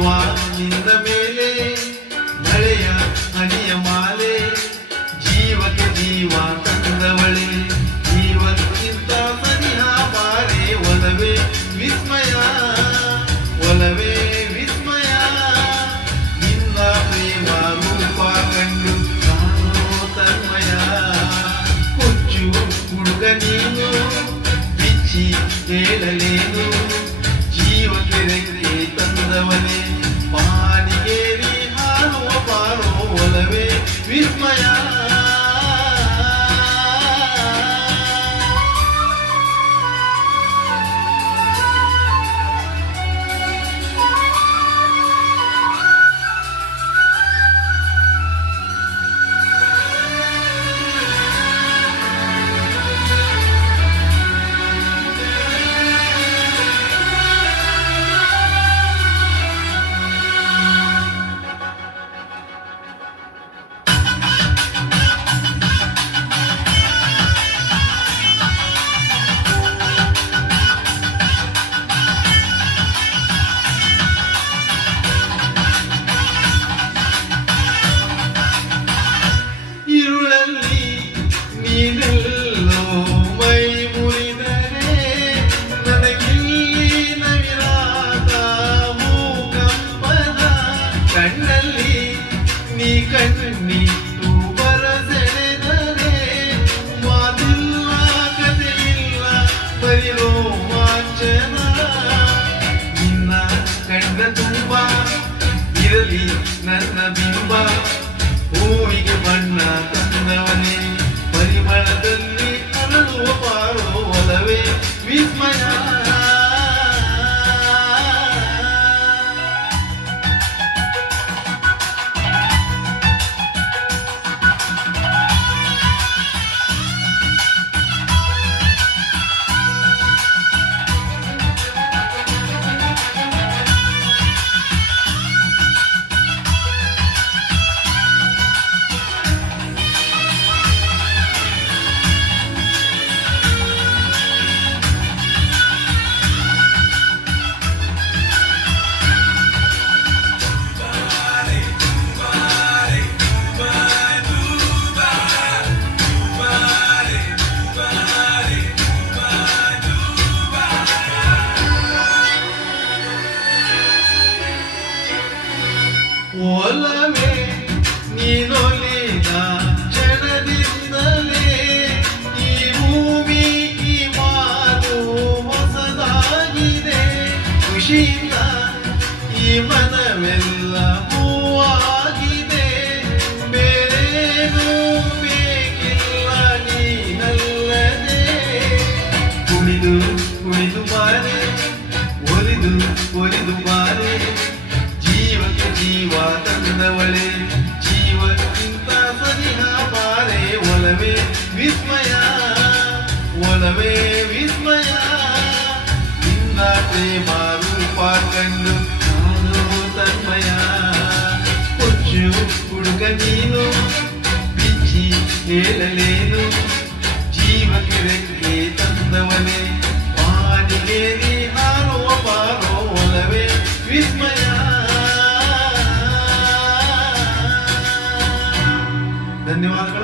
ಜೀವ ನಿನ್ನ ಮೇಲೆ ಮಳೆಯ ಹನಿಯ ಮಾಲೆ ಜೀವಕ್ಕೆ ಜೀವ ತಂದವಳೆ ಜೀವಕ್ಕಿಂತ ಸನಿಹ ಬಾರೆ ಒಲವೇ ವಿಸ್ಮಯ ಒಲವೇ ವಿಸ್ಮಯ ನಿನ್ನ ಪ್ರೇಮ ರೂಪ ಕಂಡು ನಾನು ತನ್ಮಯ ಹುಚ್ಚು ಹುಡುಗ ನೀನು ಬಿಚ್ಚಿ ಹೇಳಲೇನು ಜೀವಕ್ಕೆ ರೆಕ್ಕೆ ತಂದವನೇ ಪಾನಿಗೇರಿ ಹಾರುವ ಪಾರೋ ಒಲವೇ ವಿಸ್ಮಯ ഇരുളಲ್ಲಿ ನೀನೆಲ್ಲೋ ಮೈ ಮುರಿದರೆ ನನಗಿಲ್ಲಿ ನವಿರಾದ ಭೂಕಂಪನ ಕಣ್ಣಲ್ಲಿ ನೀ ಕಣ್ಣಿಟ್ಟು ಬರಸೆಳೆದರೆ ಮಾತಿಲ್ಲ ಕಥೆಯಿಲ್ಲ ಬರಿ ರೋಮಾಂಚನ ನಿನ್ನ ಕಂಡ ತುಂಬ ಇರಲಿ ನನ್ನ ಬಿಂಬ ಹೂವಿಗೆ ಬಣ್ಣ ತಂದವನೇ ಪರಿಮಳದಲ್ಲಿ ಅರಳುವ ಪಾರೋ ಒಲವೇ ವಿಸ್ಮಯ ಒಲವೇ ನೀನೊಲಿದ ಕ್ಷಣದಿಂದಲೇ ಈ ಭೂಮಿ ಈ ಮಾತು ಹೊಸದಾಗಿದೆ ಖುಷಿಯಿಂದ ಈ ಮನವೆಲ್ಲ ಹೂವಾಗಿದೆ ಬೇರೇನೂ ಬೇಕಿಲ್ಲ ನೀನಲ್ಲದೆ ಕುಣಿದು ಕುಣಿದು ಬಾರೆ ಒಲಿದು ಒಲಿದು ಬಾರೆ ಜೀವಕ್ಕೆ ಜೀವ ತಂದವಳೆ ಜೀವಕ್ಕಿಂತ ಸನಿಹ ಬಾರೆ ಒಲವೇ ವಿಸ್ಮಯ ಒಲವೇ ವಿಸ್ಮಯ ನಿನ್ನ ಪ್ರೇಮ ರೂಪ ಕಂಡು ನಾನು ತನ್ಮಯ ಹುಚ್ಚು ಹುಡುಗ ನೀನು ಬಿಚ್ಚಿ ಹೇಳಲೇನು ಜೀವಕ್ಕೆ ರೆಕ್ಕೆ ತಂದವನೇ ಪಾನಿಗೇರಿ ಹಾರುವ ಪಾರೋ ಒಲವೇ ವಿಸ್ಮಯ ಧನ್ಯವಾದಗಳು.